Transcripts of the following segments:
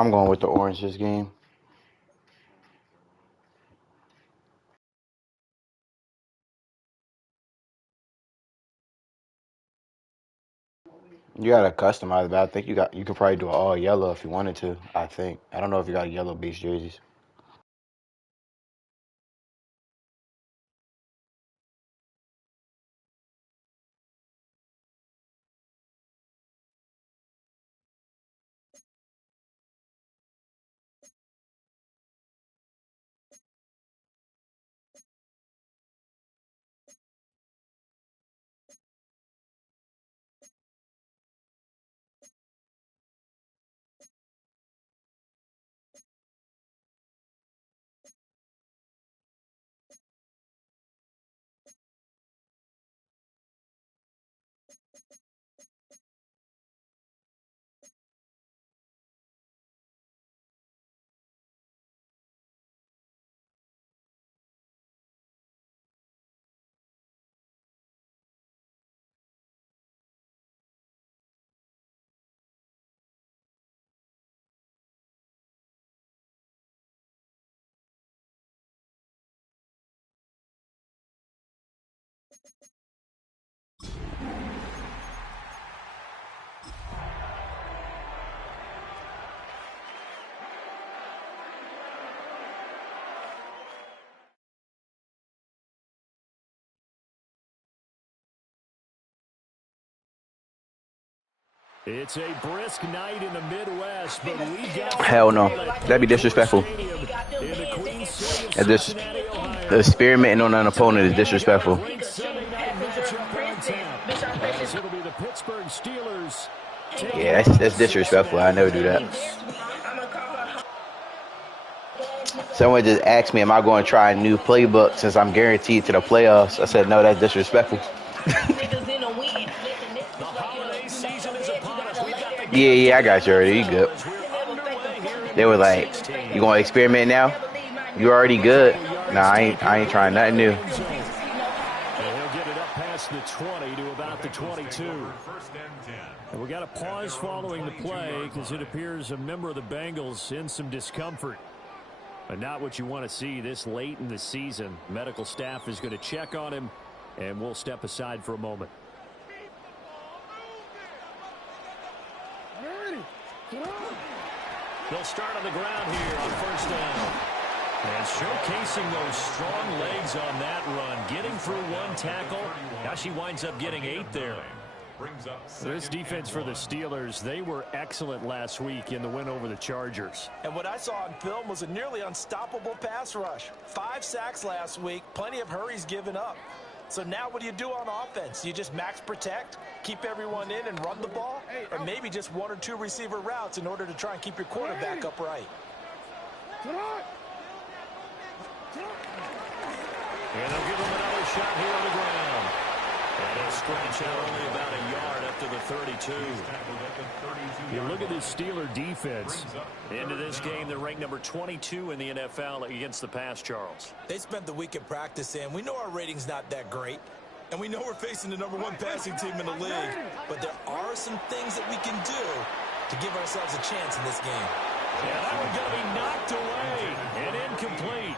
I'm going with the orange this game. You gotta customize it, but I think you could probably do it all yellow if you wanted to. I think. I don't know if you got yellow base jerseys. It's a brisk night in the Midwest, but we got Hell no. That'd be disrespectful. This experimenting on an opponent is disrespectful. Yeah, that's disrespectful. I never do that. Someone just asked me, am I going to try a new playbook since I'm guaranteed to the playoffs? I said, no, that's disrespectful. Yeah, I got you already. You good. They were like, you going to experiment now? You already good. Nah, I ain't trying nothing new. He'll get it up past the 20 to about the 22. And we got a pause following the play because it appears a member of the Bengals in some discomfort. But not what you want to see this late in the season. Medical staff is going to check on him, and we'll step aside for a moment. They'll start on the ground here on first down. And showcasing those strong legs on that run. Getting through one tackle. Now she winds up getting 8 there. This defense for the Steelers, they were excellent last week in the win over the Chargers. And what I saw on film was a nearly unstoppable pass rush. 5 sacks last week, plenty of hurries given up. So now what do you do on offense? You just max protect, keep everyone in and run the ball? Or maybe just 1 or 2 receiver routes in order to try and keep your quarterback upright? And they'll give him another shot here on the ground. And he'll stretch out only about a yard up to the 32. You look at this Steeler defense. Into this game, they're ranked number 22 in the NFL against the pass, Charles. They spent the week in practice, and we know our rating's not that great. And we know we're facing the #1 passing team in the league. But there are some things that we can do to give ourselves a chance in this game. Yeah, that one's going to be knocked away and incomplete.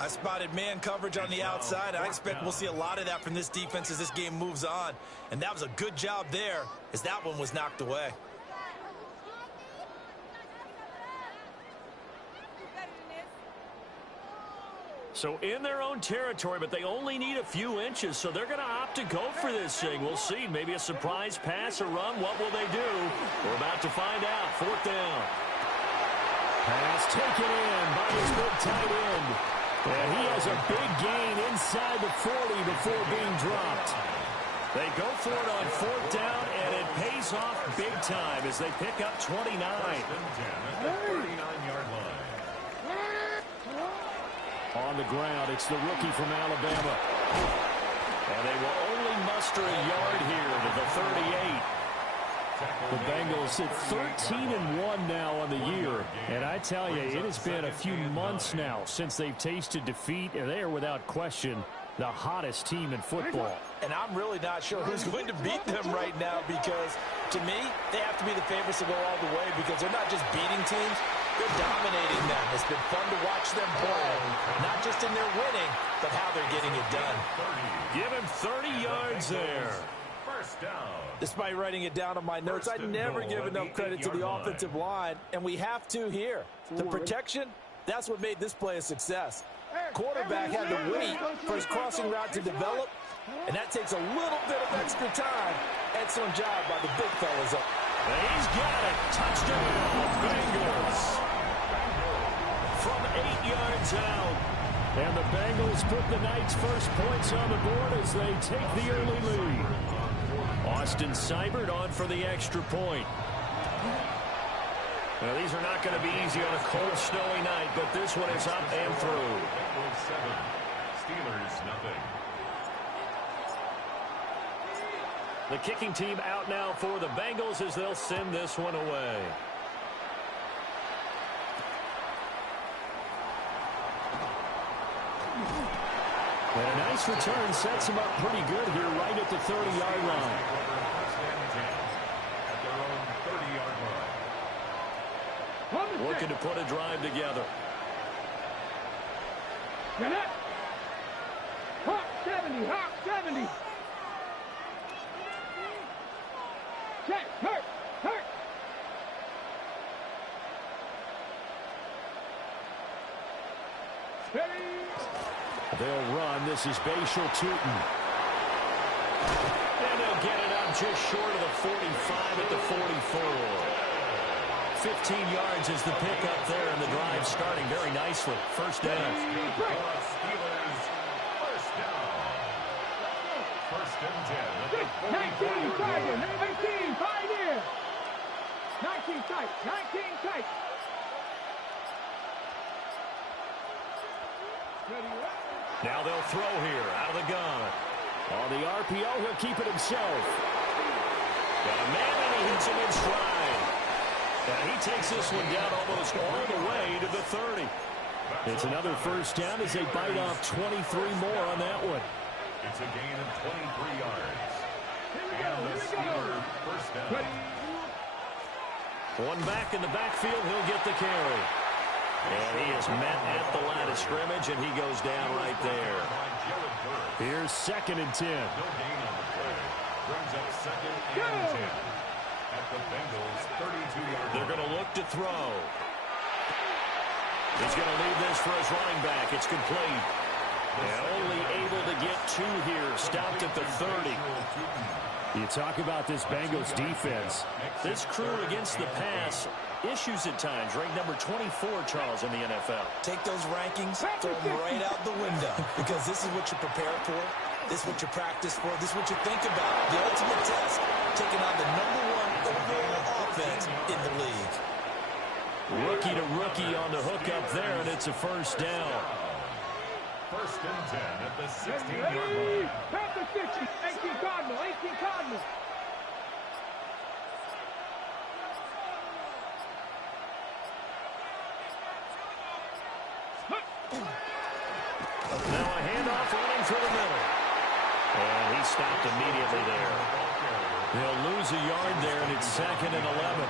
I spotted man coverage on the outside. I expect we'll see a lot of that from this defense as this game moves on. And that was a good job there as that one was knocked away. So in their own territory, but they only need a few inches, so they're going to opt to go for this thing. We'll see. Maybe a surprise pass or run. What will they do? We're about to find out. 4th down. Pass taken in by his big tight end. And he has a big gain inside the 40 before being dropped. They go for it on 4th down, and it pays off big time as they pick up 29. On the ground, it's the rookie from Alabama. And they will only muster a yard here to the 38. The Bengals at 13-1 now on the year. And I tell you, it has been a few months now since they've tasted defeat, and they are without question the hottest team in football. And I'm really not sure who's going to beat them right now because, to me, they have to be the favorites to go all the way because they're not just beating teams, they're dominating them. It's been fun to watch them play, not just in their winning, but how they're getting it done. Give him 30 yards there. First down. Despite writing it down on my notes, I never give enough credit to the offensive line, and we have to here. The protection, that's what made this play a success. Quarterback had to wait for his crossing route to develop, and that takes a little bit of extra time. Excellent job by the big fellas up. And he's got it. Touchdown, Bengals. From 8 yards out. And the Bengals put the Knights' first points on the board as they take the early lead. Austin Seibert on for the extra point. Now, these are not going to be easy on a cold, snowy night, but this one is up and through. Steelers, nothing. The kicking team out now for the Bengals as they'll send this one away. And a nice return sets him up pretty good here right at the 30-yard line. At their own 30-yard line. Looking to put a drive together. Hawk 70, Hawk 70. Check, hurt. They'll run. This is Bashal Tutin. And they'll get it up just short of the 45 at the 44. 15 yards is the pickup there, and the drive starting very nicely. First down. Steelers, first down. First and 10. 19, Tiger, 19, Pioneer. 19 tight, 19 tight. Now they'll throw here out of the gun. On the RPO, he'll keep it himself. Got a man, and he hits him in stride. And he takes this one down almost all the way to the 30. It's another first down as they bite off 23 more on that one. It's a gain of 23 yards. And the Steelers first down. One back in the backfield, he'll get the carry. And he is met at the line of scrimmage, and he goes down right there. Here's 2nd and 10. No gain on the play. Brings up 2nd and 10. At the Bengals 32-yard line. They're going to look to throw. He's going to leave this for his running back. It's complete. And only able to get 2 here. Stopped at the 30. You talk about this Bengals defense. This crew against the pass, issues at times. Ranked number 24, Charles, in the NFL. Take those rankings, throw them right out the window because this is what you prepare for. This is what you practice for. This is what you think about. The ultimate test, taking on the #1 overall offense in the league. Rookie to rookie on the hook up there, and it's a first down. First and 10 at the 16-yard line. Panther 60, 18 Cardinal, 18 Cardinal. Now a handoff running through the middle. And he stopped immediately there. They'll lose a yard there, and it's 2nd and 11.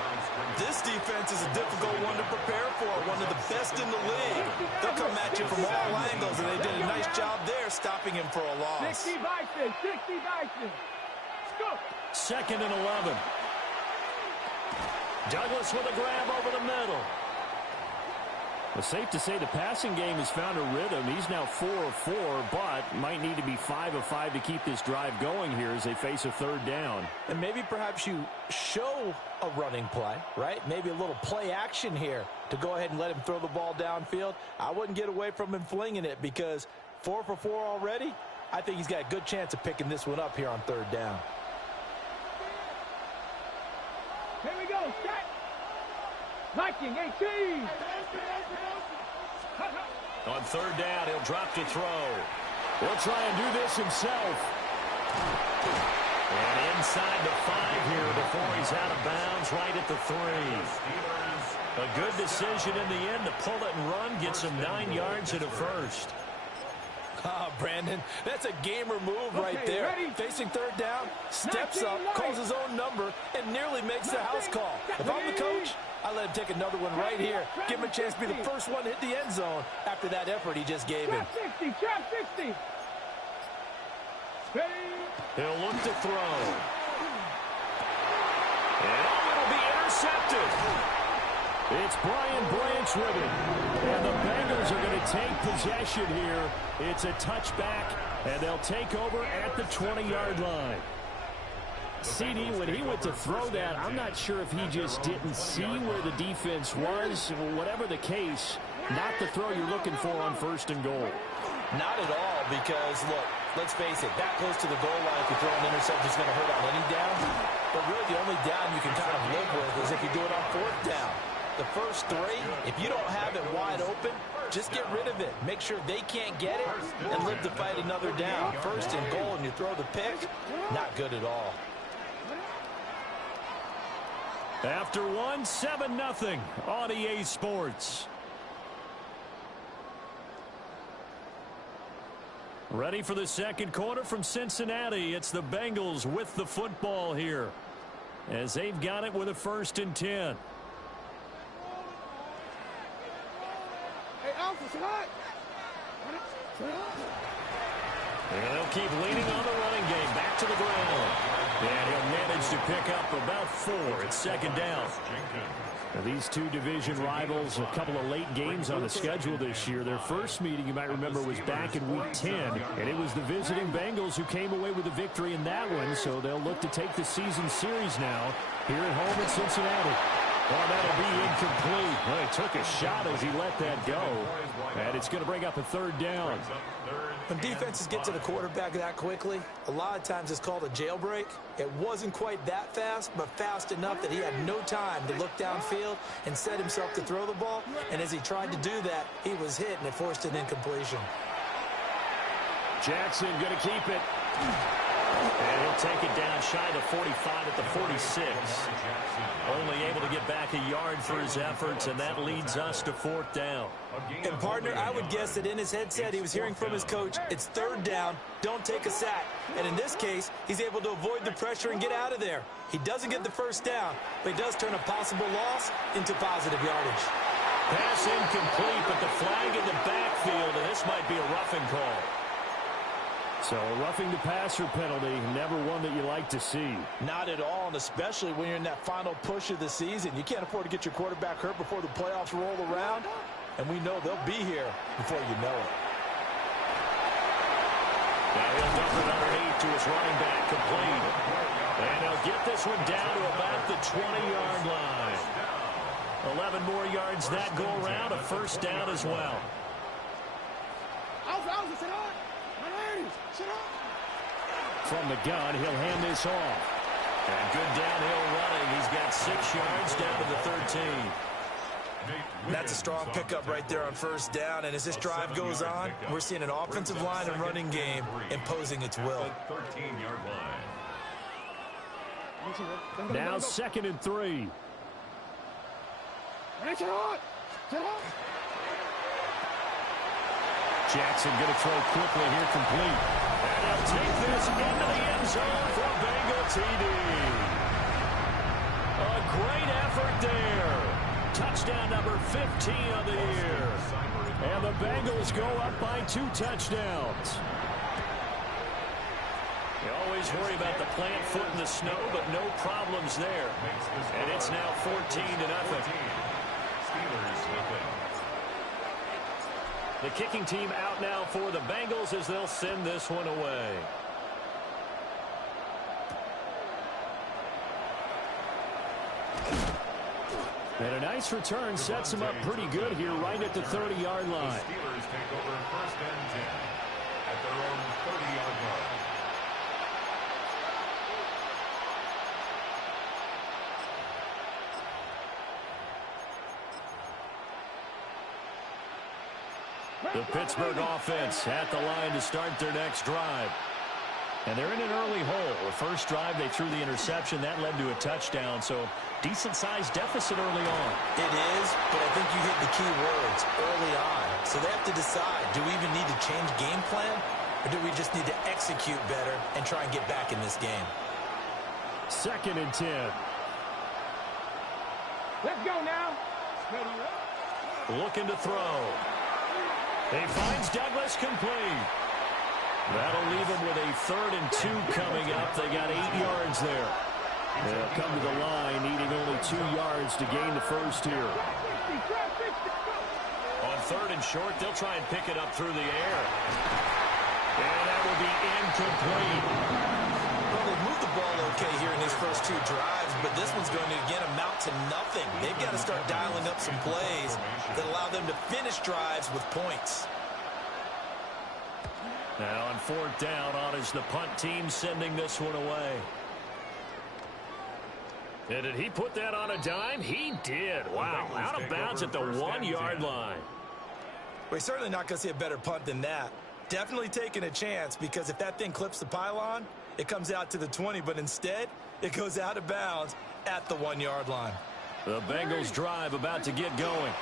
This defense is a difficult one to prepare for, one of the best in the league. They'll come at you from all angles, and they did a nice job there stopping him for a loss. 60 Bison, 60 Bison. Go. 2nd and 11. Douglas with a grab over the middle. It's safe to say the passing game has found a rhythm. He's now 4 of 4, but might need to be 5 of 5 to keep this drive going here as they face a 3rd down. And maybe perhaps you show a running play, right? Maybe a little play action here to go ahead and let him throw the ball downfield. I wouldn't get away from him flinging it because 4 for 4 already. I think he's got a good chance of picking this one up here on 3rd down. Here we go, set. Viking, 18. On 3rd down, he'll drop to throw. He'll try and do this himself. And inside the 5 here before he's out of bounds right at the 3. A good decision in the end to pull it and run, gets him 9 yards and a first. Ah, Brandon, that's a gamer move right there. Ready? Facing third down, steps up, calls his own number, and nearly makes the house call. If I'm the coach, I let him take another one right here. Give him a chance to be the first one to hit the end zone after that effort he just gave him. Trap 60. Ready? He'll look to throw. And it'll be intercepted. It's Brian Branch with it. And the Bengals are going to take possession here. It's a touchback, and they'll take over at the 20-yard line. CD, when he went to throw that, I'm not sure if he just didn't see where the defense was. Whatever the case, not the throw you're looking for on 1st and goal. Not at all, because, look, let's face it, that close to the goal line, if you throw an interception, is going to hurt on any down. But really, the only down you can kind of live with is if you do it on 4th down. The first 3, if you don't have it wide open, just get rid of it. Make sure they can't get it and live to fight another down. 1st and goal, and you throw the pick, not good at all. After 1, 7-0 on EA Sports. Ready for the second quarter from Cincinnati. It's the Bengals with the football here, as they've got it with a 1st and 10. Hey, Alpha, sit hot. And they'll keep leaning on the running game. Back to the ground. And he'll manage to pick up about 4. It's 2nd down. Now, these two division rivals, a couple of late games on the schedule this year. Their first meeting, you might remember, was back in Week 10. And it was the visiting Bengals who came away with the victory in that one. So they'll look to take the season series now here at home in Cincinnati. Well, that'll be incomplete. Well, he took a shot as he let that go. And it's going to bring up a 3rd down. When defenses get to the quarterback that quickly, a lot of times it's called a jailbreak. It wasn't quite that fast, but fast enough that he had no time to look downfield and set himself to throw the ball. And as he tried to do that, he was hit, and it forced an incompletion. Jackson going to keep it. And he'll take it down shy of the 45 at the 46. Only able to get back a yard for his efforts, and that leads us to 4th down. And, partner, I would guess that in his headset he was hearing from his coach, it's 3rd down, don't take a sack. And in this case, he's able to avoid the pressure and get out of there. He doesn't get the 1st down, but he does turn a possible loss into positive yardage. Pass incomplete, but the flag in the backfield, and this might be a roughing call. So a roughing the passer penalty, never one that you like to see. Not at all, and especially when you're in that final push of the season. You can't afford to get your quarterback hurt before the playoffs roll around, and we know they'll be here before you know it. Now he'll dump it underneath to his running back, complete. And he'll get this one down to about the 20-yard line. 11 more yards that go around, a 1st down as well. Alpha, sit hot. From the gun, he'll hand this off. And good downhill running. He's got 6 yards down to the 13. That's a strong pickup right there on 1st down, and as this drive goes on, we're seeing an offensive line and running game imposing its will. Now 2nd and 3. Jackson going to throw quickly here, complete. And he'll take this into the end zone for Bengal TD. A great effort there. Touchdown number 15 of the year. And the Bengals go up by 2 touchdowns. You always worry about the plant foot in the snow, but no problems there. And it's now 14-0. The kicking team out now for the Bengals as they'll send this one away. And a nice return sets them up pretty good here right at the 30-yard line. The Steelers take over 1st and 10 at their own 30-yard line. The Pittsburgh offense at the line to start their next drive. And they're in an early hole. The first drive, they threw the interception. That led to a touchdown. So decent-sized deficit early on. It is, but I think you hit the key words early on. So they have to decide, do we even need to change game plan? Or do we just need to execute better and try and get back in this game? 2nd and 10. Let's go now. Looking to throw. He finds Douglas complete. That'll leave him with a 3rd and 2 coming up. They got 8 yards there. They'll come to the line, needing only 2 yards to gain the first here. On 3rd and short, they'll try and pick it up through the air. And that will be incomplete. Well, they've moved the ball okay here in these first 2 drives, but this one's going to, again, amount to nothing. They've got to start dialing up some plays that allow them to finish drives with points. Now on 4th down, on is the punt team sending this one away. And did he put that on a dime? He did. Wow, out of bounds at the 1-yard line. We're certainly not going to see a better punt than that. Definitely taking a chance, because if that thing clips the pylon, it comes out to the 20, but instead, it goes out of bounds at the 1-yard line. The Bengals drive about to get going.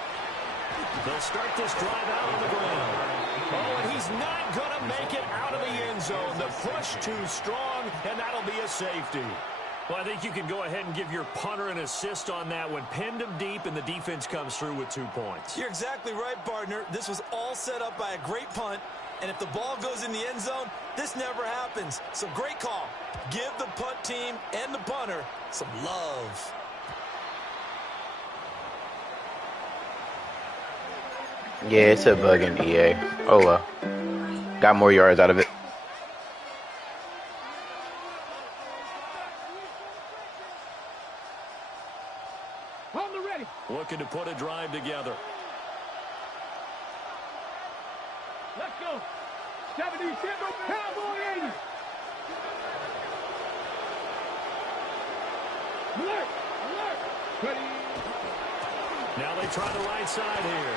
They'll start this drive out on the ground. Oh, and he's not going to make it out of the end zone. The push too strong, and that'll be a safety. Well, I think you can go ahead and give your punter an assist on that one. Pinned him deep, and the defense comes through with 2 points. You're exactly right, partner. This was all set up by a great punt, and if the ball goes in the end zone, this never happens. So great call. Give the punt team and the punter some love. Yeah, it's a bug in EA. Oh well. Got more yards out of it. On the ready. Looking to put a drive together. Let's go. 77, Cowboy 80. Alert, alert. Ready. Now they try the right side here.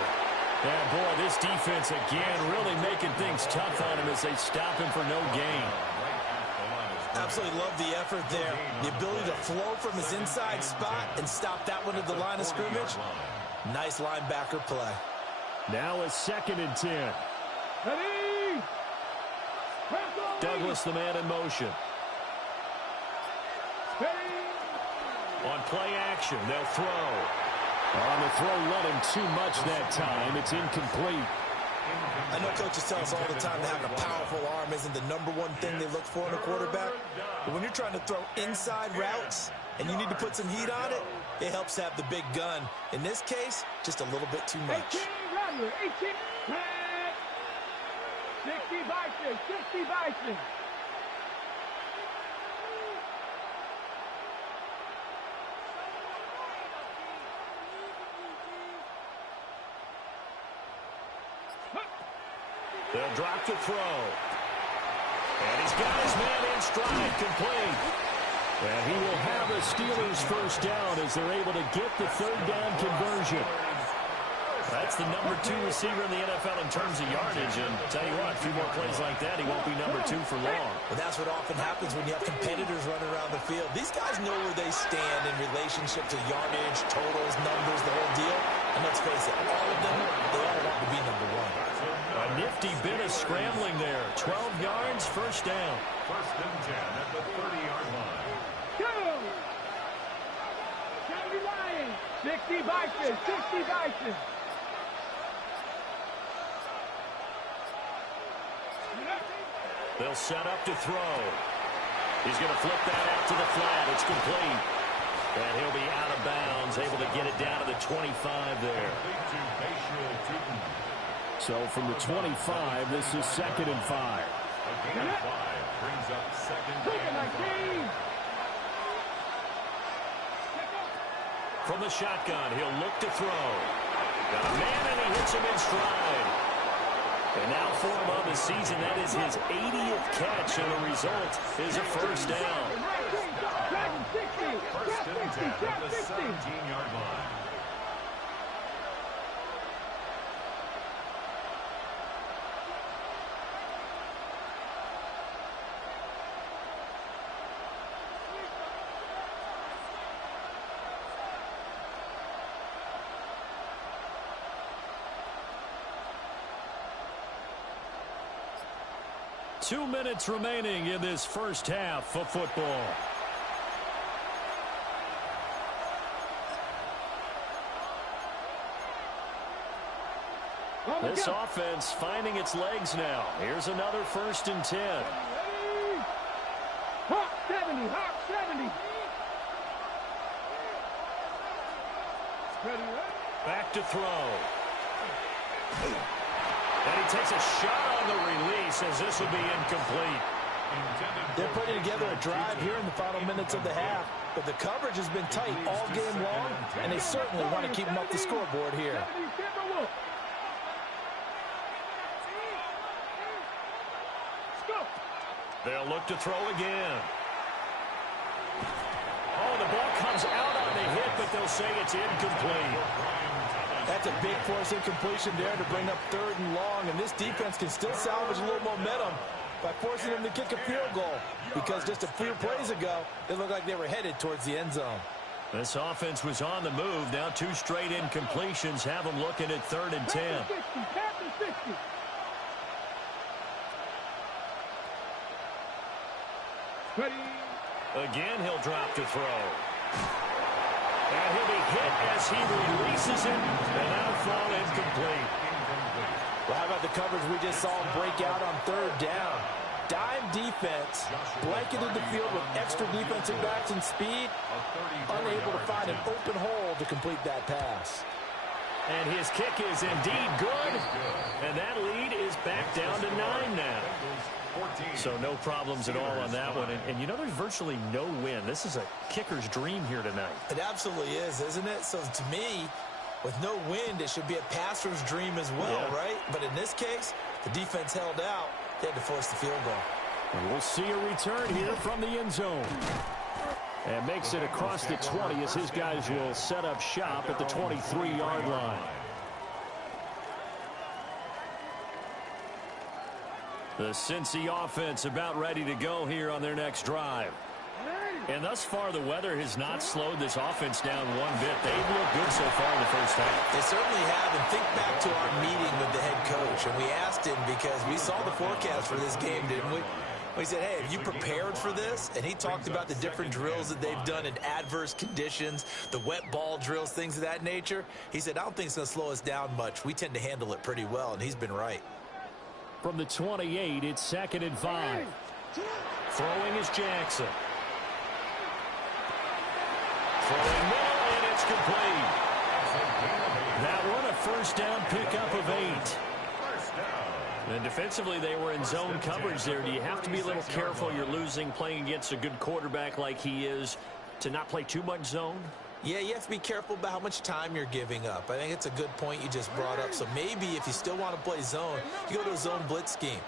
And boy, this defense again really making things tough on him as they stop him for no gain. Absolutely love the effort there. The ability to flow from his inside spot and stop that one at the line of scrimmage. Nice linebacker play. Now it's 2nd and 10. Ready. Douglas, the man in motion. Ready. On play action, they'll throw. On the throw, let him too much that time. It's incomplete. I know coaches tell us all the time that having a powerful arm isn't the #1 thing they look for in a quarterback. But when you're trying to throw inside routes and you need to put some heat on it, it helps to have the big gun. In this case, just a little bit too much. 18, Rattler, 18, red. 60 Bison, 60 Bison. They'll drop to throw. And he's got his man in stride, complete. And he will have the Steelers first down as they're able to get the 3rd down conversion. That's the #2 receiver in the NFL in terms of yardage. And tell you what, a few more plays like that, he won't be #2 for long. But that's what often happens when you have competitors running around the field. These guys know where they stand in relationship to yardage, totals, numbers, the whole deal. And let's face it, all of them, they all want to be #1. A nifty bit of scrambling there. 12 yards, first down. 1st and 10 at the 30-yard line. Go. 70 Lions, 60 Bison, 60 Bison. They'll set up to throw. He's going to flip that out to the flat. It's complete. And he'll be out of bounds, able to get it down to the 25 there. So from the 25, this is 2nd and 5. A gain of 5 brings up 2nd and 5. From the shotgun, he'll look to throw. Got a man, and he hits him in stride. And now for him on the season, that is his 80th catch, and the result is a first down. 1st and 10 at the 17-yard line. 2 minutes remaining in this first half of football. This offense finding its legs now. Here's another 1st and 10. Hawk 70, Hawk 70. Ready, Back to throw. And he takes a shot on the release as this will be incomplete. They're putting together a drive here in the final minutes of the half, but the coverage has been tight all game long, and they certainly want to keep them up the scoreboard here. They'll look to throw again. Oh, the ball comes out on the hit, but they'll say it's incomplete. That's a big force incompletion there to bring up 3rd and long, and this defense can still salvage a little momentum by forcing them to kick a field goal, because just a few plays ago, it looked like they were headed towards the end zone. This offense was on the move. Now 2 straight incompletions have them looking at 3rd and 10. Ready. Again, he'll drop to throw. And he'll be hit as he releases it, and that'll fall incomplete. Well, how about the coverage we just saw him break out on 3rd down? Dime defense, blanketed the field with extra defensive backs and speed, unable to find an open hole to complete that pass. And his kick is indeed good, and that lead is back down to 9 now. So no problems at all on that one. And you know, there's virtually no win. This is a kicker's dream here tonight. It absolutely is, isn't it? So to me, with no wind, it should be a passer's dream as well, right? But in this case, the defense held out. They had to force the field goal. And we'll see a return here from the end zone. And makes it across the 20 as his guys will set up shop at the 23-yard line. The Cincy offense about ready to go here on their next drive. And thus far, the weather has not slowed this offense down one bit. They've looked good so far in the first half. They certainly have. And think back to our meeting with the head coach. And we asked him, because we saw the forecast for this game, didn't we? We said, hey, have you prepared for this? And he talked about the different drills that they've done in adverse conditions, the wet ball drills, things of that nature. He said, I don't think it's going to slow us down much. We tend to handle it pretty well, and he's been right. From the 28, it's 2nd and 5. Throwing is Jackson. Throwing middle, and it's complete. That one a 1st down pickup of 8. And defensively, they were in zone coverage there. Do you have to be a little careful? You're losing, playing against a good quarterback like he is, to not play too much zone? Yeah, you have to be careful about how much time you're giving up. I think it's a good point you just brought up. So maybe if you still want to play zone, you go to a zone blitz scheme.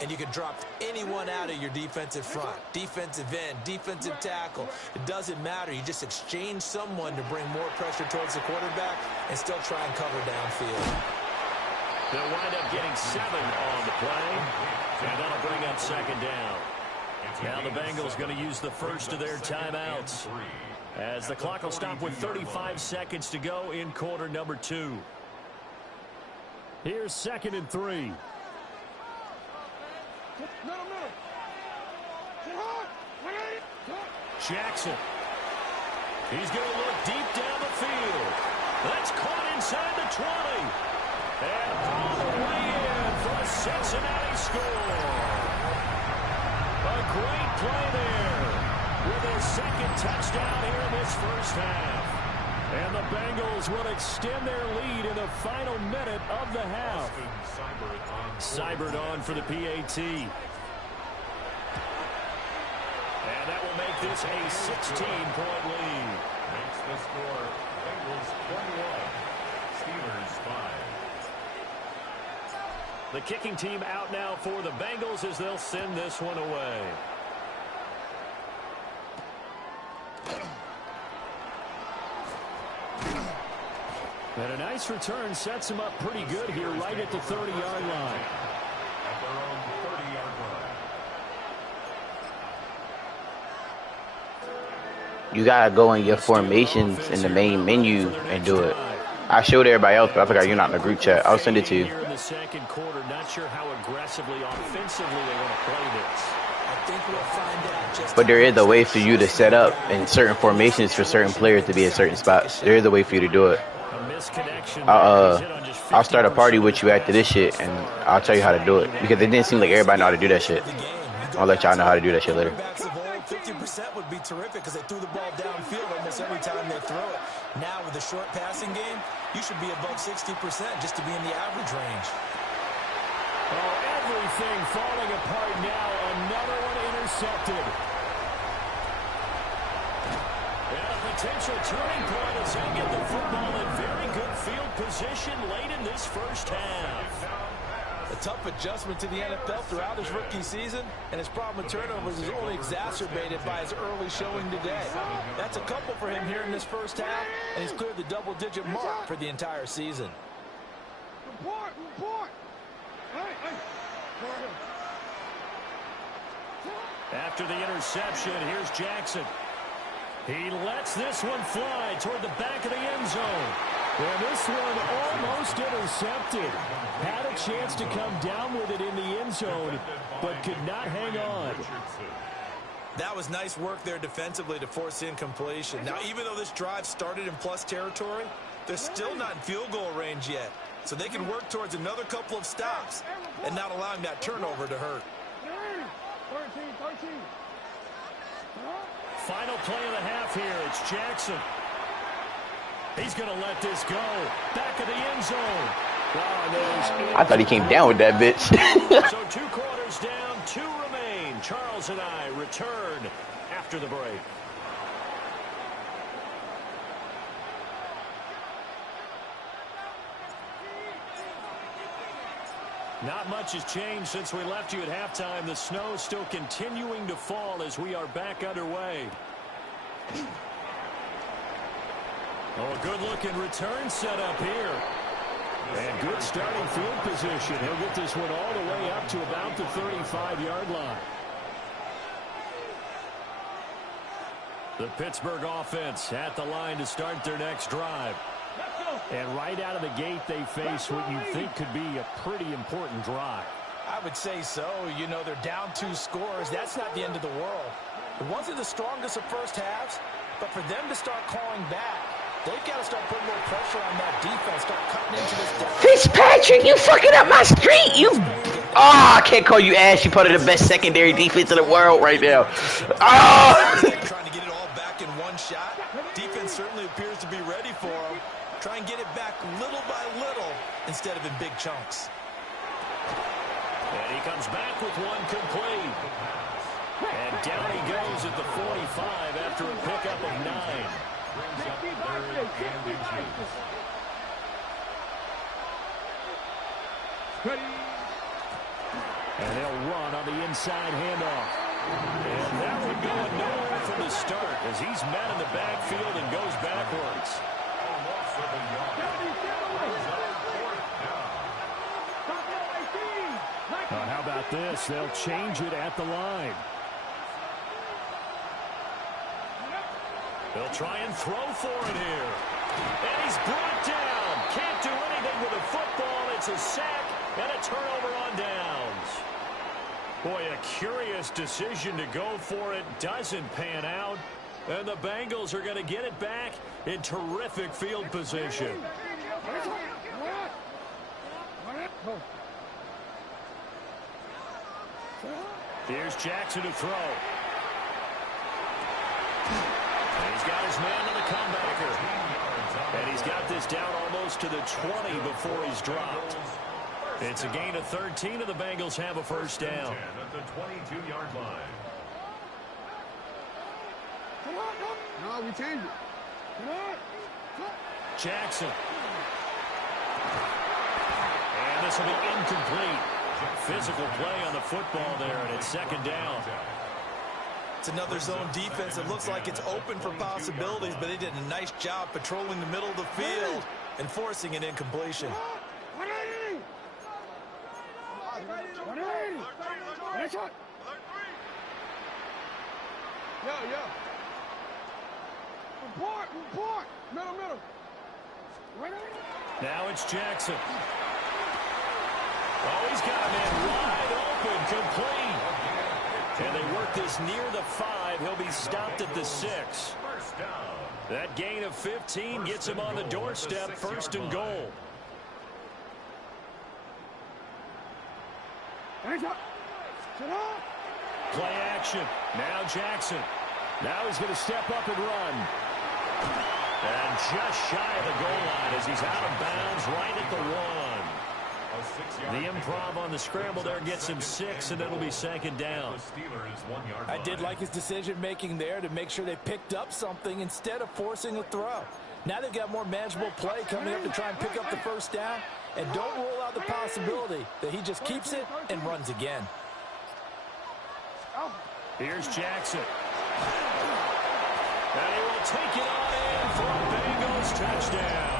And you can drop anyone out of your defensive front. Defensive end, defensive tackle. It doesn't matter. You just exchange someone to bring more pressure towards the quarterback and still try and cover downfield. They'll wind up getting 7 on the play. And that'll bring up 2nd down. Now the Bengals going to use the first of their timeouts, as the clock will stop with 35 seconds to go in quarter number 2. Here's 2nd and 3. Jackson. He's going to look deep down the field. That's caught inside the 20. And all the way in for a Cincinnati score. A great play there with his 2nd touchdown here in this first half. And the Bengals will extend their lead in the final minute of the half. Seibert on for the PAT. And that will make this a 16-point lead. Makes the score Bengals 21, Steelers 5. The kicking team out now for the Bengals as they'll send this one away. And a nice return sets him up pretty good here right at the 30-yard line. At their own 30-yard line. You gotta go in your formations in the main menu and do it. I showed everybody else, but I forgot you're not in the group chat. I'll send it to you. second quarter. Not sure how aggressively, offensively they want to play this. I think we'll find out just. But there is a way for you to set up in certain formations for certain players to be in certain spots. There is a way for you to do it. A misconnection. I'll start a party with you after this shit, and I'll tell you how to do it. Because it didn't seem like everybody know how to do that shit. I'll let y'all know how to do that shit later. 50% would be terrific because they threw the ball downfield almost every time they throw it. Now with the short passing game, you should be above 60% just to be in the average range. Oh, everything falling apart now. Another one intercepted. And a potential turning point as they get the football in very good field position late in this first half. A tough adjustment to the NFL throughout his rookie season, and his problem with turnovers is only exacerbated by his early showing today. That's a couple for him here in this first half, and he's cleared the double-digit mark for the entire season. Report! After the interception, here's Jackson. He lets this one fly toward the back of the end zone. And this one almost intercepted. Had a chance to come down with it in the end zone, but could not hang on. That was nice work there defensively to force incompletion. Now, even though this drive started in plus territory, they're still not in field goal range yet. So they can work towards another couple of stops and not allowing that turnover to hurt. 13. Final play of the half here. It's Jackson. He's going to let this go. Back of the end zone. I thought he came down with that bitch. So 2 quarters down, 2 remain. Charles and I return after the break. Not much has changed since we left you at halftime. The snow still continuing to fall as we are back underway. Oh, a good-looking return set up here. And good starting field position. He'll get this one all the way up to about the 35-yard line. The Pittsburgh offense at the line to start their next drive. And right out of the gate, they face what you think could be a pretty important drive. I would say so. You know, they're down 2 scores. That's not the end of the world. It wasn't the strongest of first halves, but for them to start calling back, they've got to start putting more pressure on that defense, start cutting into this down. Fitzpatrick, you fucking up my street. I can't call you ass. You part of the best secondary defense in the world right now. Trying to get it all back in one shot. Defense certainly appears to be ready for them. Try and get it back little by little instead of in big chunks. And he comes back with one complete. And down he goes at the 45 after a pickup of 9. And they'll run on the inside handoff. And that one going nowhere from the start as he's met in the backfield and goes backwards. How about this? They'll change it at the line. They'll try and throw for it here. And he's brought down. Can't do anything with the football. It's a sack and a turnover on downs. Boy, a curious decision to go for it. Doesn't pan out. And the Bengals are going to get it back in terrific field position. Here's Jackson to throw. And he's got his man on the comebacker. And he's got this down almost to the 20 before he's dropped. It's a gain of 13, and the Bengals have a first down. At the 22-yard line. No, we changed it. Jackson. And this will be incomplete. Physical play on the football there, and it's second down. It's another zone defense. It looks like it's open for possibilities, but they did a nice job patrolling the middle of the field and forcing an incompletion. Report. Middle. Now it's Jackson. Oh, he's got a man wide open, complete. And they work this near the 5. He'll be stopped at the 6. That gain of 15 gets him on the doorstep, 1st and goal. Play action. Now Jackson. Now he's going to step up and run. And just shy of the goal line as he's out of bounds right at the 1. The improv on the scramble there gets him 6, and it'll be 2nd down. I did like his decision-making there to make sure they picked up something instead of forcing a throw. Now they've got more manageable play coming up to try and pick up the 1st down. And don't rule out the possibility that he just keeps it and runs again. Here's Jackson. And he will take it on in for a Bengals touchdown.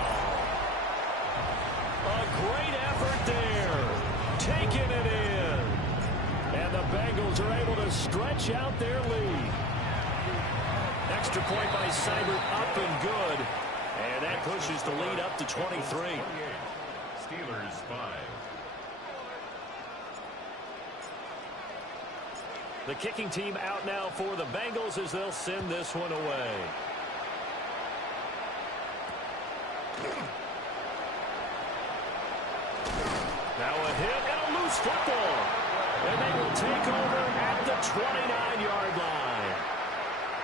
A great effort there. Taking it in. And the Bengals are able to stretch out their lead. Extra point by Seibert, up and good. And that pushes the lead up to 23. Steelers 5. The kicking team out now for the Bengals as they'll send this one away. Now a hit and a loose football. And they will take over at the 29-yard line.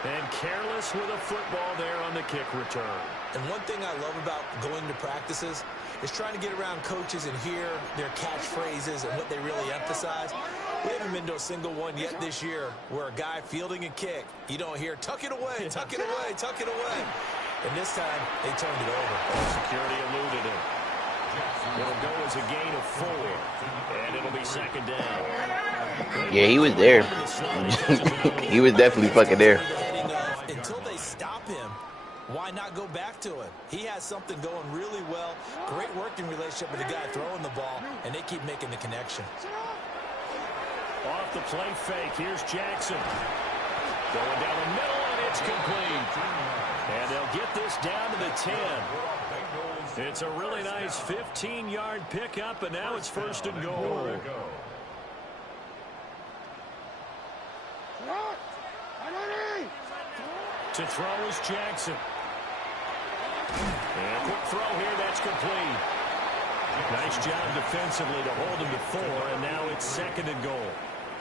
And careless with a football there on the kick return. And one thing I love about going to practices is trying to get around coaches and hear their catchphrases and what they really emphasize. We haven't been to a single one yet this year where a guy fielding a kick, you don't hear, tuck it away, tuck it away, tuck it away. And this time, they turned it over. Security eluded him. It'll go as a gain of 4. And it'll be 2nd down. Yeah, he was there. He was definitely fucking there. Until they stop him, why not go back to it? He has something going really well. Great working relationship with the guy throwing the ball, and they keep making the connection. Off the play fake, here's Jackson. Going down the middle, and it's complete. And they'll get this down to the 10. It's a really nice 15-yard pickup, and now it's 1st and goal. To throw is Jackson. And a quick throw here, that's complete. Nice job defensively to hold him to 4, and now it's 2nd and goal.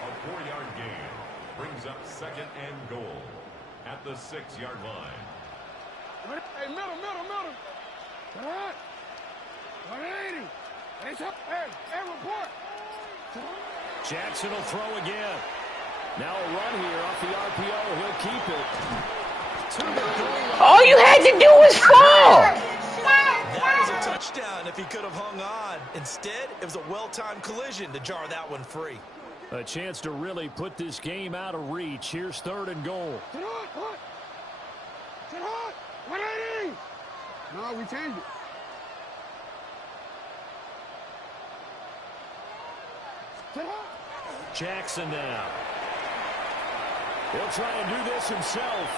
A 4-yard gain brings up 2nd and goal at the 6-yard line. Hey, middle. All right. 180. Hey, report. Jackson will throw again. Now a run here off the RPO. He'll keep it. All you had to do was fall. That was a touchdown if he could have hung on. Instead, it was a well-timed collision to jar that one free. A chance to really put this game out of reach. Here's 3rd and goal. Sit hard. 180. No, we changed it. Sit hard. Jackson now. He'll try and do this himself.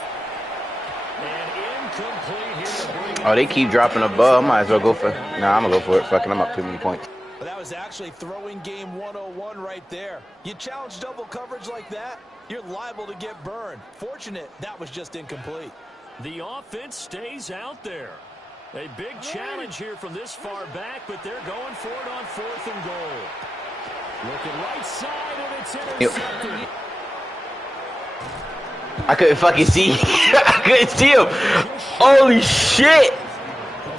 And incomplete here to bring it. Oh, they keep dropping the ball. I might as well go for. Nah, I'm gonna go for it. Fucking, I'm up too many points. But that was actually throwing game 101 right there. You challenge double coverage like that, you're liable to get burned. Fortunate that was just incomplete. The offense stays out there. A big challenge here from this far back, but they're going for it on 4th and goal. Looking right side, and it's intercepted. I couldn't fucking see. I couldn't see him. Holy shit.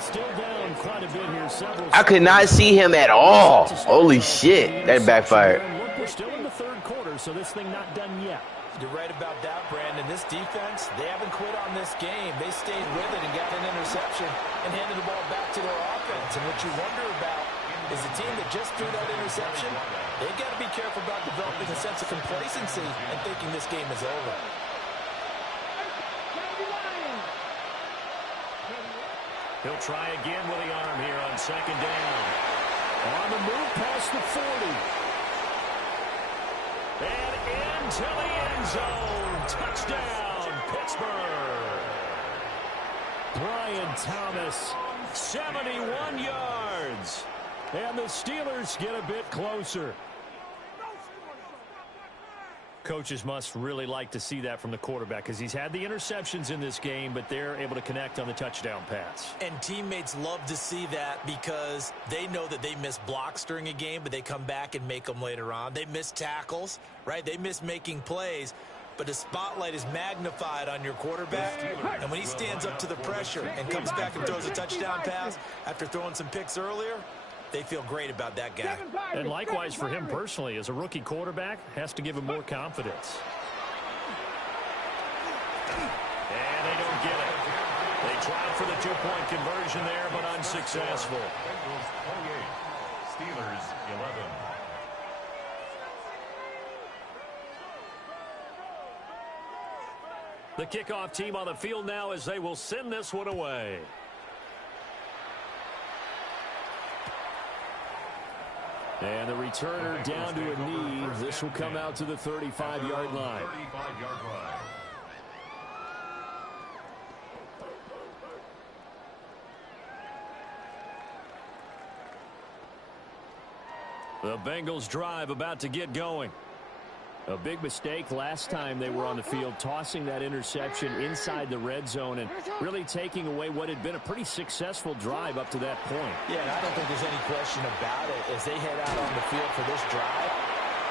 Still down quite a bit here. I could not see him at all. Holy shit. That backfired. We're still in the 3rd quarter, so this thing not done yet. You're right about that, Brandon. This defense, they haven't quit on this game. They stayed with it and got an interception and handed the ball back to their offense. And what you wonder about is the team that just threw that interception, they've got to be careful about developing a sense of complacency and thinking this game is over. He'll try again with the arm here on 2nd down. On the move past the 40. And into the end zone. Touchdown, Pittsburgh. Brian Thomas, 71 yards. And the Steelers get a bit closer. Coaches must really like to see that from the quarterback because he's had the interceptions in this game, but they're able to connect on the touchdown pass. And teammates love to see that because they know that they miss blocks during a game, but they come back and make them later on. They miss tackles, right? They miss making plays, but the spotlight is magnified on your quarterback. And when he stands up to the pressure and comes back and throws a touchdown pass after throwing some picks earlier, they feel great about that guy. And likewise for him personally, as a rookie quarterback, has to give him more confidence. And they don't get it. They tried for the two-point conversion there, but unsuccessful. Bengals 28, Steelers 11. The kickoff team on the field now as they will send this one away. And the returner down to a knee. This will come out to the 35-yard line. 35-yard line. The Bengals drive about to get going. A big mistake last time they were on the field, tossing that interception inside the red zone and really taking away what had been a pretty successful drive up to that point. Yeah, and I don't think there's any question about it. As they head out on the field for this drive,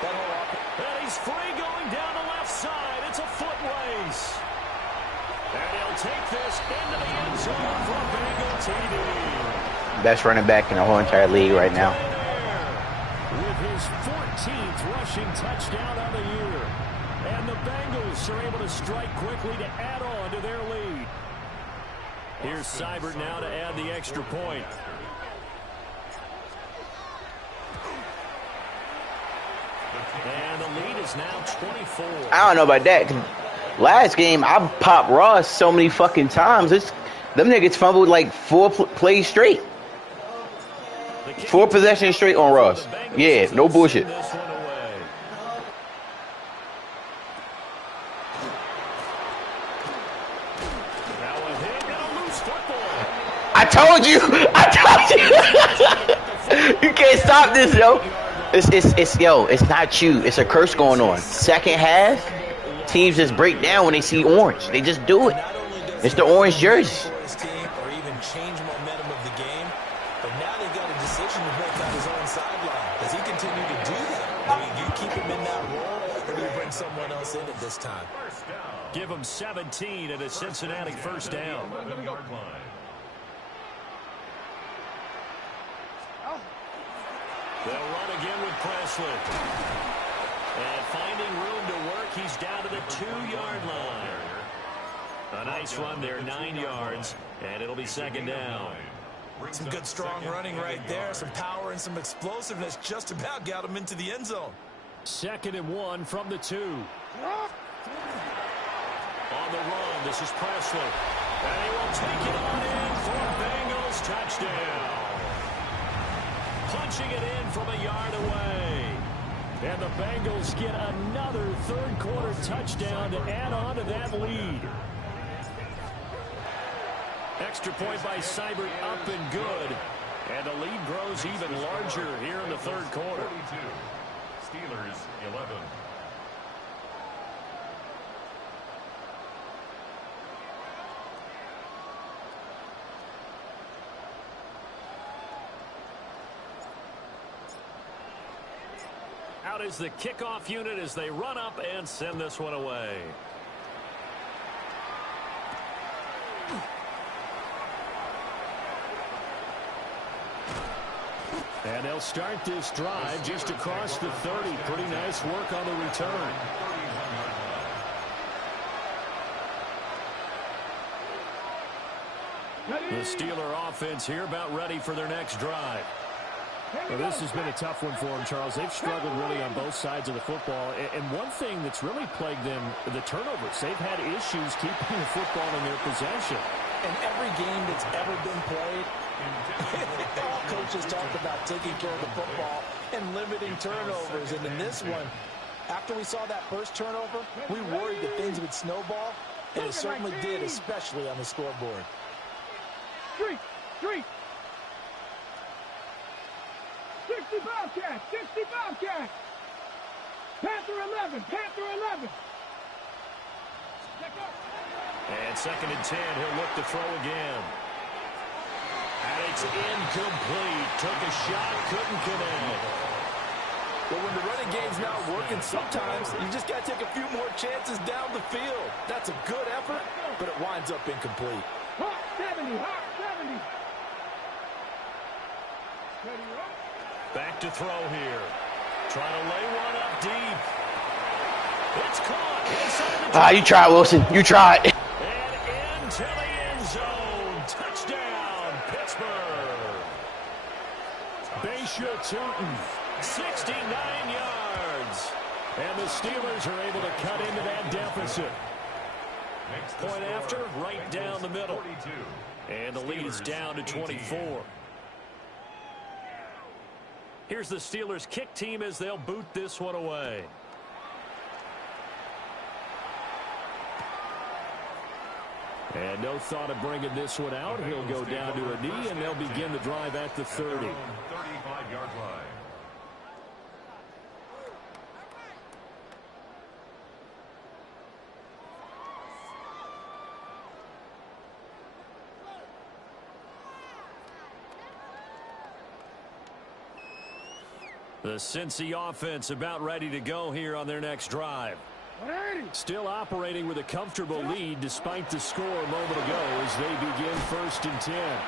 that whole and he's free going down the left side. It's a foot race. And he'll take this into the end zone for Bengal TD. Best running back in the whole entire league right now. With his 14th rushing touchdown of the year. And the Bengals are able to strike quickly to add on to their lead. Here's Seibert now to add the extra point. And the lead is now 24. I don't know about that. Last game, I popped Ross so many fucking times. Them niggas fumbled like 4 plays straight. 4 possessions straight on Ross. Yeah, no bullshit. I told you. You can't stop this, yo. It's not you. It's a curse going on. Second half, teams just break down when they see orange. They just do it. It's the orange jersey. or even change momentum of the game, but now they've got a decision to make on his own sideline. Does he continue to do that? I mean, do you keep him in that role, or do you bring someone else in at this time? Give him 17 at a Cincinnati first down. 11-yard line. They'll run again with Presley. And finding room to work, he's down to the 2-yard line. A nice run there, 9 yards, and it'll be second down. Some good strong running right there, some power and some explosiveness just about got him into the end zone. 2nd and 1 from the 2. On the run, this is Presley. And he will take it on in for a Bengals touchdown. Punching it in from a yard away. And the Bengals get another third-quarter touchdown to add on to that lead. Extra point by Seibert, up and good. And the lead grows even larger here in the third quarter. 42. Steelers 11. Out is the kickoff unit as they run up and send this one away. And they'll start this drive just across the 30. Pretty nice work on the return. The Steeler offense here about ready for their next drive. Well, this has been a tough one for them, Charles. They've struggled really on both sides of the football. And one thing that's really plagued them, the turnovers. They've had issues keeping the football in their possession. In every game that's ever been played, all coaches talk about taking care of the football and limiting turnovers. And in this one, after we saw that first turnover, we worried that things would snowball, and it certainly did, especially on the scoreboard. Street! 60 Bobcats. Panther 11. Panther 11. Check up. And 2nd and 10. He'll look to throw again. And it's incomplete. Took a shot, couldn't connect. Well, when the running game's not working, sometimes you just got to take a few more chances down the field. That's a good effort, but it winds up incomplete. Hot 70. Hot 70. Ready, up. Back to throw here. Trying to lay one up deep. It's caught inside the You tried, Wilson. You tried. and into the end zone. Touchdown, Pittsburgh. Bayshore Tootin, 69 yards. And the Steelers are able to cut into that deficit. Point after, right down the middle. And the lead is down to 24. Here's the Steelers kick team as they'll boot this one away. And no thought of bringing this one out. He'll go down to a knee, and they'll begin the drive at the 30. 35-yard line. The Cincy offense about ready to go here on their next drive. Still operating with a comfortable lead despite the score a moment ago as they begin 1st and 10.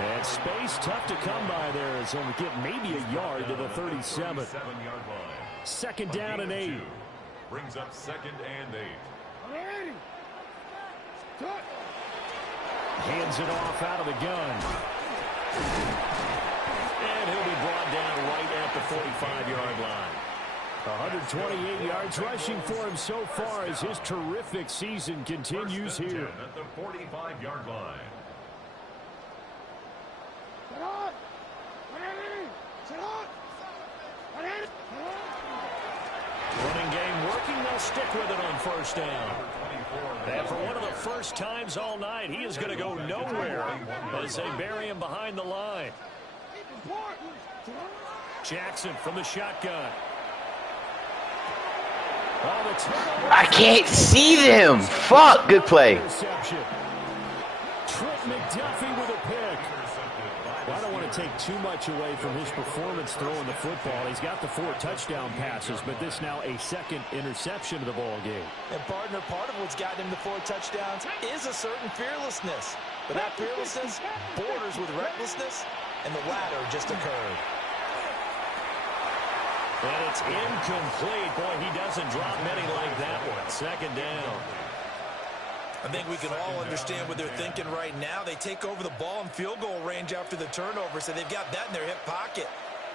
And space tough to come by there as they'll get maybe a yard to the 37. 37-yard line. 2nd down and 8. Brings up 2nd and 8. Hands it off out of the gun. And he'll be brought down right at the 45-yard line. 128 yards rushing for him so far as his terrific season continues here. At the 45-yard line. Running game working, they'll stick with it on 1st down. And for one of the first times all night, he is going to go nowhere as they bury him behind the line. Jackson from the shotgun. I can't see them. Fuck. Good play. Trent McDuffie with a pick. Well, I don't want to take too much away from his performance throwing the football. He's got the 4 touchdown passes, but this now a 2nd interception of the ball game. And partner, part of what's gotten him the 4 touchdowns is a certain fearlessness. But that fearlessness borders with recklessness, and the latter just occurred. And it's incomplete. Boy, he doesn't drop many like that one. 2nd down. I think we can all understand what they're thinking right now. They take over the ball in field goal range after the turnover, so they've got that in their hip pocket.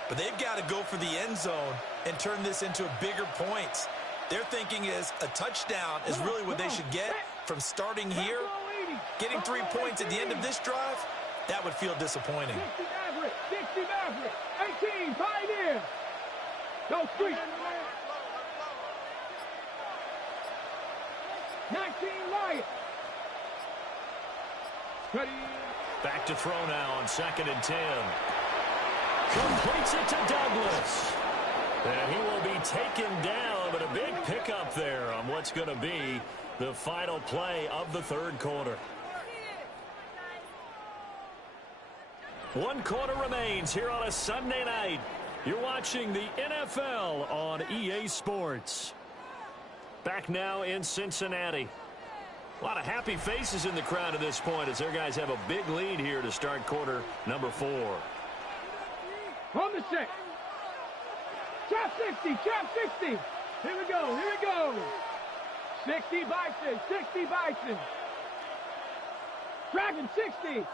But they've got to go for the end zone and turn this into bigger points. Their thinking is a touchdown is really what they should get from starting here. Getting 3 points at the end of this drive, that would feel disappointing. 60 Maverick. 60 Maverick. 18 Pioneer. Go street. 19 Lion. Ready. Back to throw now on 2nd and 10. Completes it to Douglas. And he will be taken down, but a big pickup there on what's going to be the final play of the 3rd quarter. 1 quarter remains here on a Sunday night. You're watching the NFL on EA Sports. Back now in Cincinnati. A lot of happy faces in the crowd at this point as their guys have a big lead here to start quarter number 4. On the set. Trap 60. Trap 60. Here we go. Here we go. 60 Bison. 60 Bison. Dragon 60.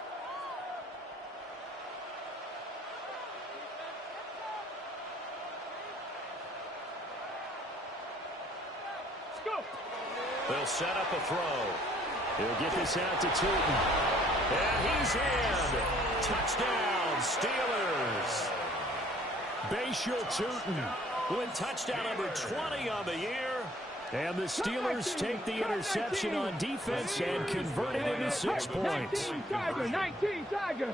They'll set up a throw. He'll get this out to Tootin. And he's in. Touchdown, Steelers. Bayshore Tootin with touchdown number 20 on the year. And the Steelers take the interception on defense and convert it into 6 points. 19 Tiger. 19 Tiger.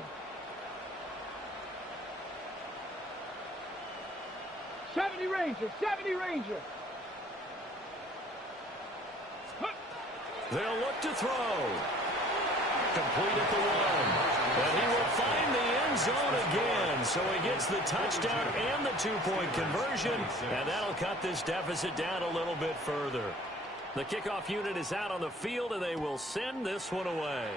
Ranger, 70 Ranger. They'll look to throw. Complete at the 1. And he will find the end zone again. So he gets the touchdown and the 2-point conversion. And that'll cut this deficit down a little bit further. The kickoff unit is out on the field, and they will send this one away.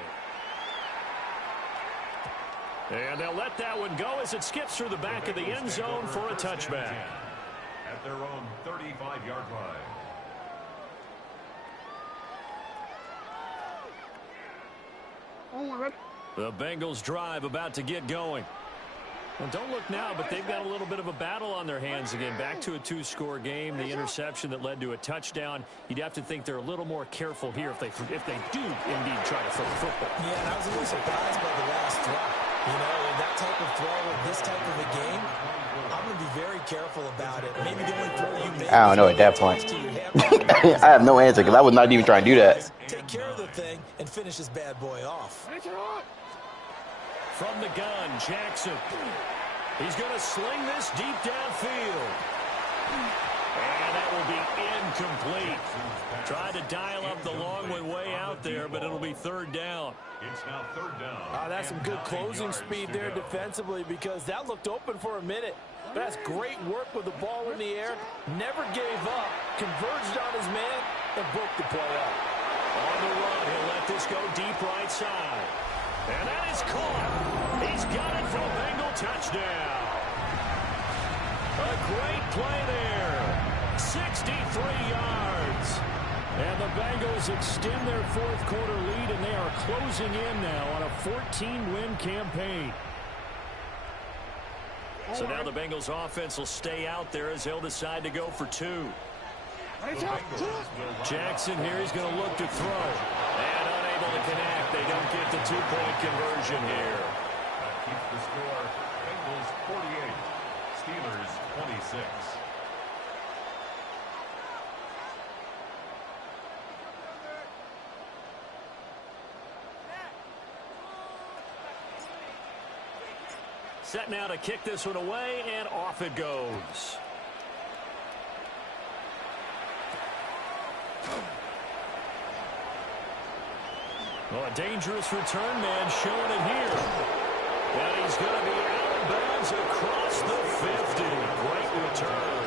And they'll let that one go as it skips through the back of the end zone for a touchback. At their own 35-yard line. The Bengals drive about to get going. Well, don't look now, but they've got a little bit of a battle on their hands again. Back to a 2-score game. The interception that led to a touchdown. You'd have to think they're a little more careful here if they do indeed try to throw the football. Yeah, and I was a little surprised by the last throw. You know, that type of throw in this type of a game, I'm going to be very careful about it. Maybe the only throw you make. I don't know at that point. I have no answer because I was not even trying to do that. Take care of the thing and finish this bad boy off. From the gun, Jackson. He's going to sling this deep downfield. And that will be incomplete. Tried to dial up the long one way out there, but it'll be 3rd down. It's now 3rd down. That's some good closing speed there defensively because that looked open for a minute. But that's great work with the ball in the air. Never gave up. Converged on his man and broke the play up. On the run, he'll let this go deep right side. And that is caught. He's got it for a Bengal touchdown. A great play there. 63 yards. And the Bengals extend their 4th quarter lead, and they are closing in now on a 14-win campaign. So now the Bengals offense will stay out there as they'll decide to go for 2. Jackson here, he's going to look to throw. And unable to connect. They don't get the 2-point conversion here. That keeps the score. Bengals 48. Steelers 26. Set now to kick this one away, and off it goes. Well, a dangerous return man showing it here. And he's going to be out of bounds across the 50. Great return.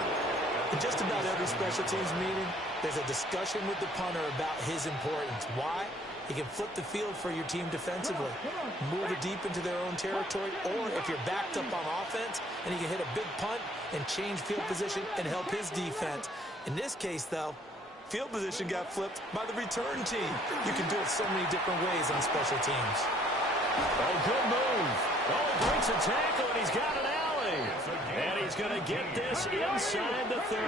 In just about every special teams meeting, there's a discussion with the punter about his importance. Why? He can flip the field for your team defensively, move it deep into their own territory, or if you're backed up on offense, and he can hit a big punt and change field position and help his defense. In this case, though, field position got flipped by the return team. You can do it so many different ways on special teams. Oh, good move. Oh, breaks a tackle, and he's got an alley. And he's going to get this inside the 30.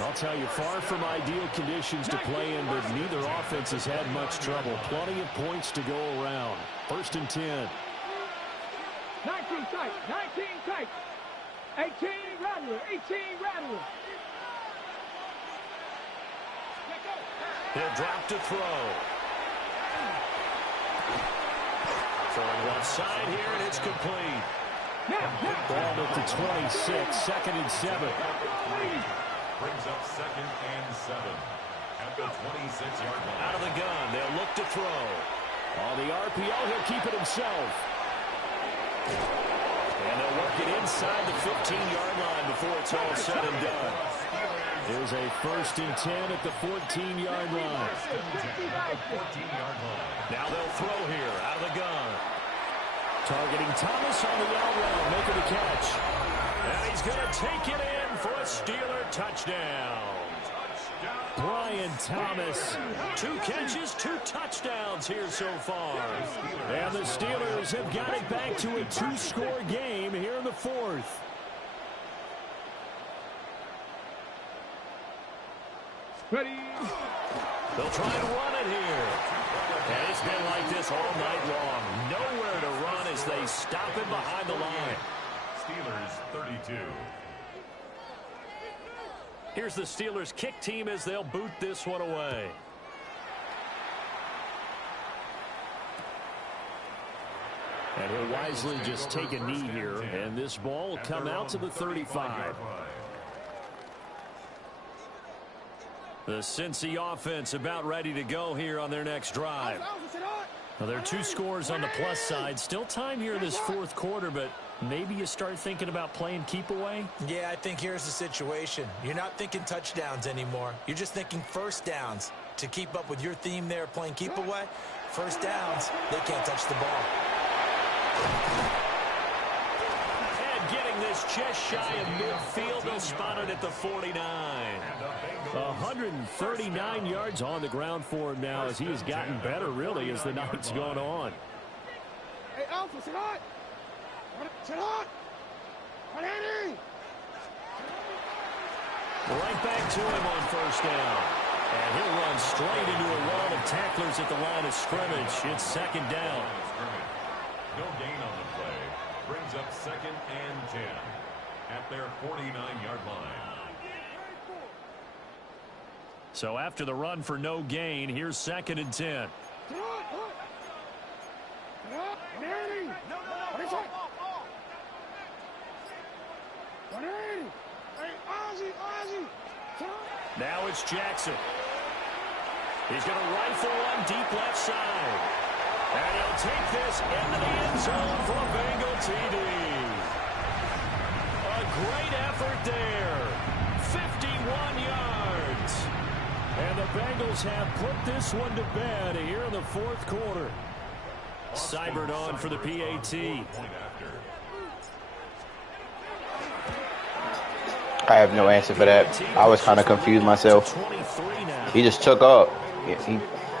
I'll tell you, far from ideal conditions to play in, but neither offense has had much trouble. Plenty of points to go around. 1st and 10. 19 tight, 19 tight. 18 Rattler, 18 Rattler. He'll drop to throw. Throwing left side here, and it's complete. Ball at the 26, 2nd and 7. Brings up 2nd and 7 at the 26-yard line. Out of the gun, they'll look to throw. On the RPO, he'll keep it himself. And they'll work it inside the 15-yard line before it's all said and done. Here's a 1st and 10 at the 14-yard line. Now they'll throw here, out of the gun. Targeting Thomas on the out route, making the catch. And he's going to take it in for a Steeler touchdown. Brian Thomas, 2 catches, 2 touchdowns here so far. And the Steelers have got it back to a 2-score game here in the 4th. Ready. They'll try and run it here. And it's been like this all night long. Nowhere to run as they stop it behind the line. Steelers 32. Here's the Steelers kick team as they'll boot this one away. And he'll wisely just take a knee here, and this ball will come out to the 35. The Cincy offense about ready to go here on their next drive. Well, there are 2 scores on the plus side. Still time here in this 4th quarter, but maybe you start thinking about playing keep away? Yeah, I think here's the situation. You're not thinking touchdowns anymore. You're just thinking first downs. To keep up with your theme there, playing keep away, first downs, they can't touch the ball. And getting this just shy of midfield, they'll spot it at the 49. 139 yards on the ground for him now as he has gotten better, really, as the night's gone on. Hey, Alpha, sit hot! Sit hot! Right back to him on first down. And he'll run straight into a wall of tacklers at the line of scrimmage. It's second down. No gain on the play. Brings up 2nd and 10 at their 49-yard line. So after the run for no gain, here's 2nd and 10. Now it's Jackson. He's going to rifle one deep left side. And he'll take this into the end zone for a Bengal TD. A great effort there. 51 yards. And the Bengals have put this one to bed here in the 4th quarter. Seibert on for the PAT. I have no answer for that. I was kind of confused myself. He just took up.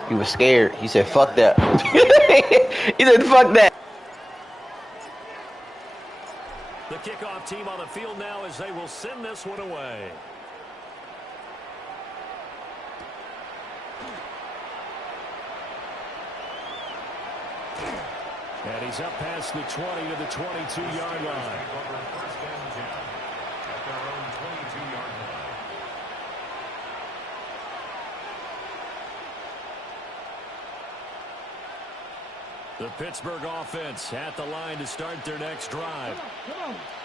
He was scared. He said, fuck that. He said, fuck that. The kickoff team on the field now as they will send this one away. And he's up past the 20 to the 22-yard line. The Pittsburgh offense at the line to start their next drive.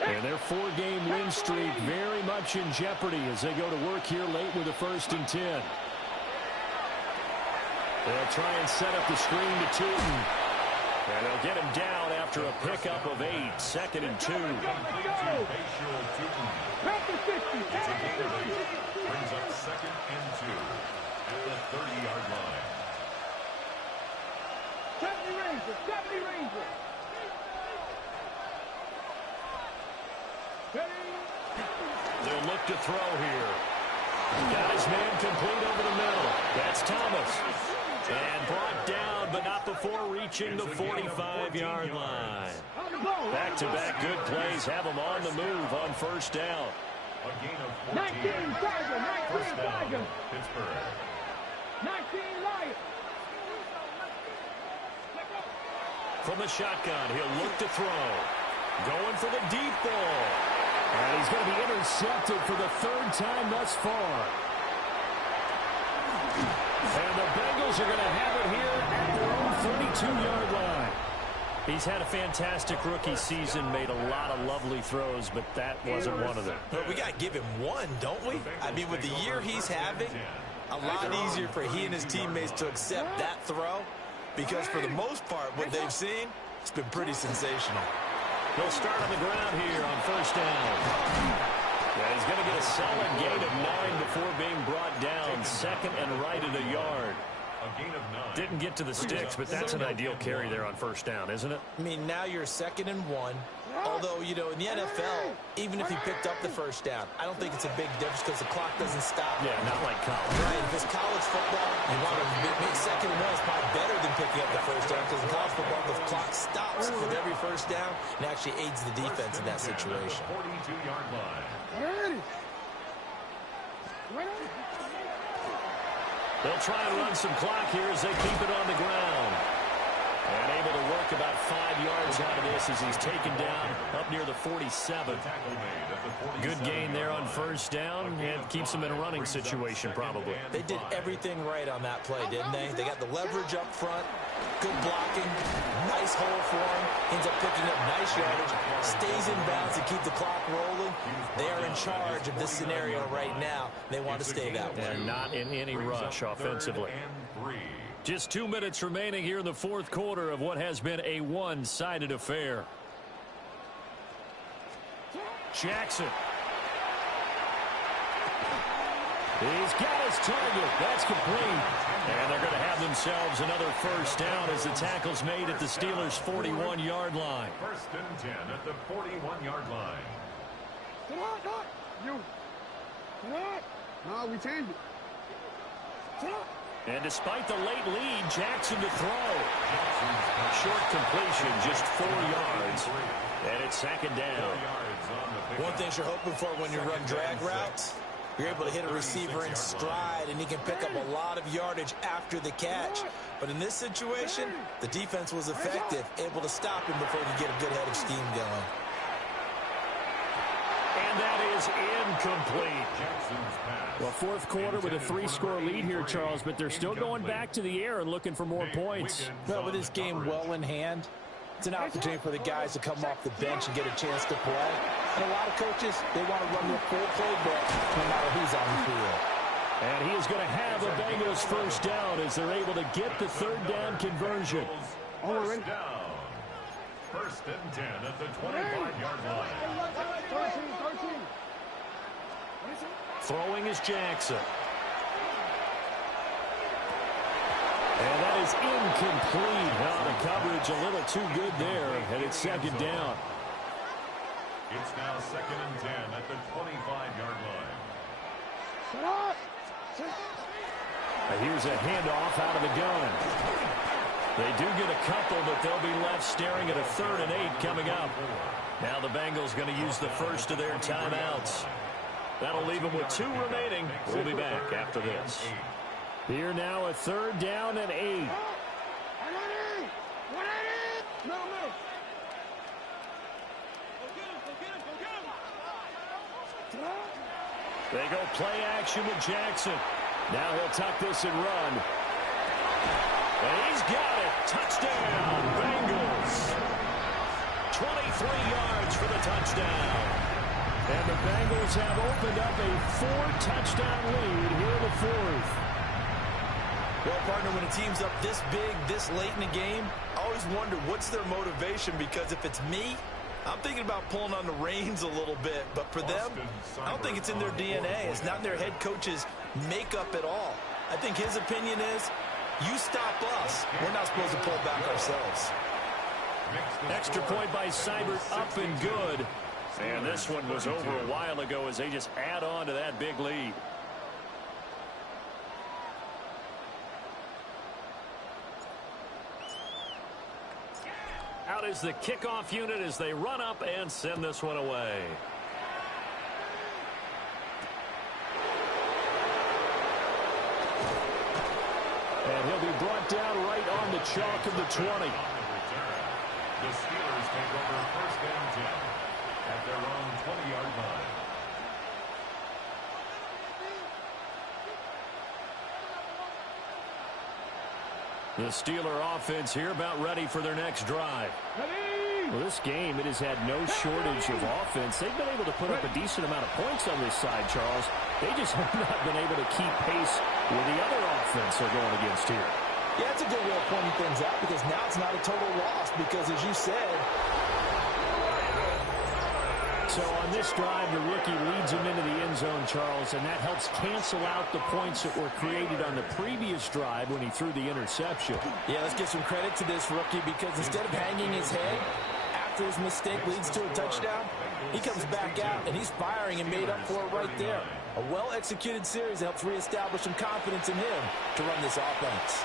And their 4-game win streak very much in jeopardy as they go to work here late with a 1st and 10. They'll try and set up the screen to Tootin. And they'll get him down after a pickup of 8, 2nd and 2. Brings up 2nd and 2 at the 30-yard line. 70 Rangers, 70 Rangers. They'll look to throw here. Got his man complete over the middle. That's Thomas. And brought down, but not before reaching the 45-yard line. Back-to-back good plays have him on the move on first down. A gain of 14. 19 Tiger, 19 First down, Tiger. Pittsburgh. 19 Lions. From the shotgun, he'll look to throw. Going for the deep ball. And he's going to be intercepted for the 3rd time thus far. And the Bengals are going to have it here at their own 32-yard line. He's had a fantastic rookie season, made a lot of lovely throws, but that wasn't one of them. But we got to give him one, don't we? I mean, with the year he's having, a lot easier for he and his teammates to accept that throw because for the most part, what they've seen, it's been pretty sensational. He'll start on the ground here on first down. Yeah, he's going to get a solid gain of 9 before being brought down. 2nd and right at a yard. A gain of 9. Didn't get to the sticks, but that's an ideal carry there on first down, isn't it? I mean, now you're 2nd and 1. Although, you know, in the NFL, even if he picked up the first down, I don't think it's a big difference because the clock doesn't stop. Yeah, not like college. Right, if it's college football, you want to make 2nd and 1 is probably better than picking up the first down because in college football, the clock stops with every first down and actually aids the defense in that situation. 42-yard line. They'll try and run some clock here as they keep it on the ground. And able to work about 5 yards out of this as he's taken down up near the 47. Good gain there on first down and keeps him in a running situation probably. They did everything right on that play, didn't they? They got the leverage up front, good blocking, nice hole for him, ends up picking up nice yardage, stays in bounds to keep the clock rolling. They are in charge of this scenario right now. They want to stay that way. And not in any rush offensively. Just 2 minutes remaining here in the fourth quarter of what has been a one-sided affair. Jackson. He's got his target. That's complete. And they're going to have themselves another first down as the tackle's made at the Steelers' 41-yard line. First and 10 at the 41-yard line. No, we changed it. And despite the late lead, Jackson to throw. Short completion, just 4 yards. And it's second down. One thing you're hoping for when you run drag routes, you're able to hit a receiver in stride, and he can pick up a lot of yardage after the catch. But in this situation, the defense was effective, able to stop him before he could get a good head of steam going. And that is incomplete. Well, fourth quarter with a 3-score lead here, Charles, but they're still going back to the air and looking for more points. Well, with this game well in hand, it's an opportunity for the guys to come off the bench and get a chance to play. And a lot of coaches, they want to run their full playbook no matter who's on the field. And he is going to have a Bengals first down as they're able to get the third down conversion. First down. First and 10 at the 25-yard line. 13. Throwing is Jackson. And that is incomplete. Now the coverage a little too good there, and it's second down. It's now second and 10 at the 25-yard line. Here's a handoff out of the gun. They do get a couple, but they'll be left staring at a 3rd and 8 coming up. Now the Bengals going to use the first of their timeouts. That'll leave them with 2 remaining. We'll be back after this. Here now a 3rd down and 8. They go play action with Jackson. Now he'll tuck this and run. And he's got it. Touchdown, Bengals. 23 yards for the touchdown. And the Bengals have opened up a 4-touchdown lead here in the fourth. Well, partner, when a team's up this big, this late in the game, I always wonder what's their motivation, because if it's me, I'm thinking about pulling on the reins a little bit. But for them, I don't think it's in their DNA. It's not in their head coach's makeup at all. I think his opinion is, you stop us, we're not supposed to pull back ourselves. Extra point by Seibert, up and good. And this one was over a while ago as they just add on to that big lead. Out is the kickoff unit as they run up and send this one away. And he'll be brought down right on the chalk of the 20. The Steelers take over first and 10 at their own 20-yard line. The Steeler offense here about ready for their next drive. Well, this game, it has had no shortage of offense. They've been able to put up a decent amount of points on this side, Charles. They just have not been able to keep pace with the other offense they're going against here. Yeah, it's a good way of pointing things out, because now it's not a total loss, because as you said, so on this drive, the rookie leads him into the end zone, Charles, and that helps cancel out the points that were created on the previous drive when he threw the interception. Yeah, let's give some credit to this rookie, because instead of hanging his head after his mistake leads to a touchdown, he comes back out and he's firing and made up for it right there. A well-executed series helps reestablish some confidence in him to run this offense.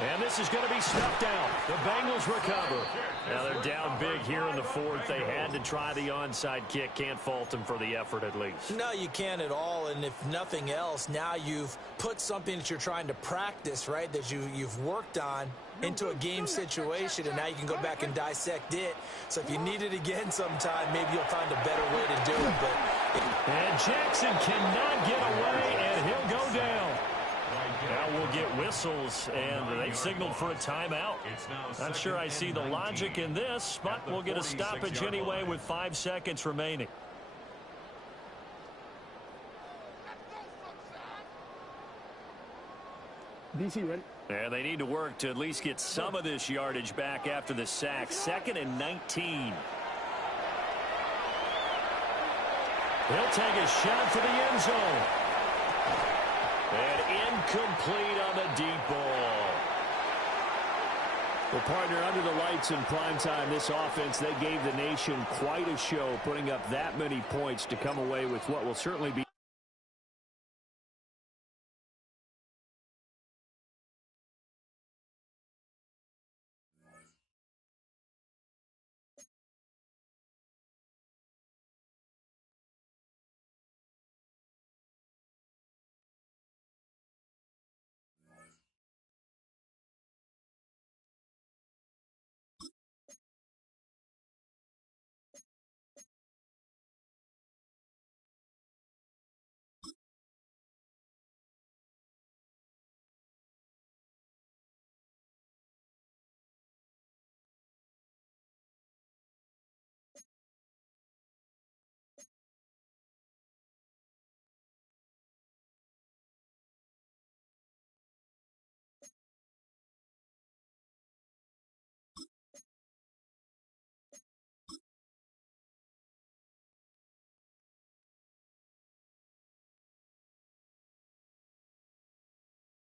And this is going to be stuffed out. The Bengals recover. Now they're down big here in the fourth. They had to try the onside kick. Can't fault them for the effort at least. No, you can't at all. And if nothing else, now you've put something that you're trying to practice, right, that you've worked on into a game situation, and now you can go back and dissect it. So if you need it again sometime, maybe you'll find a better way to do it. And Jackson cannot get away, and he'll go down. Now we'll get whistles, and they've signaled for a timeout. Not sure I see the logic in this, but we'll get a stoppage anyway with 5 seconds remaining. DC ready. And they need to work to at least get some of this yardage back after the sack. 2nd and 19. He'll take a shot for the end zone. And incomplete on the deep ball. Well, partner, under the lights in primetime, this offense, they gave the nation quite a show, putting up that many points to come away with what will certainly be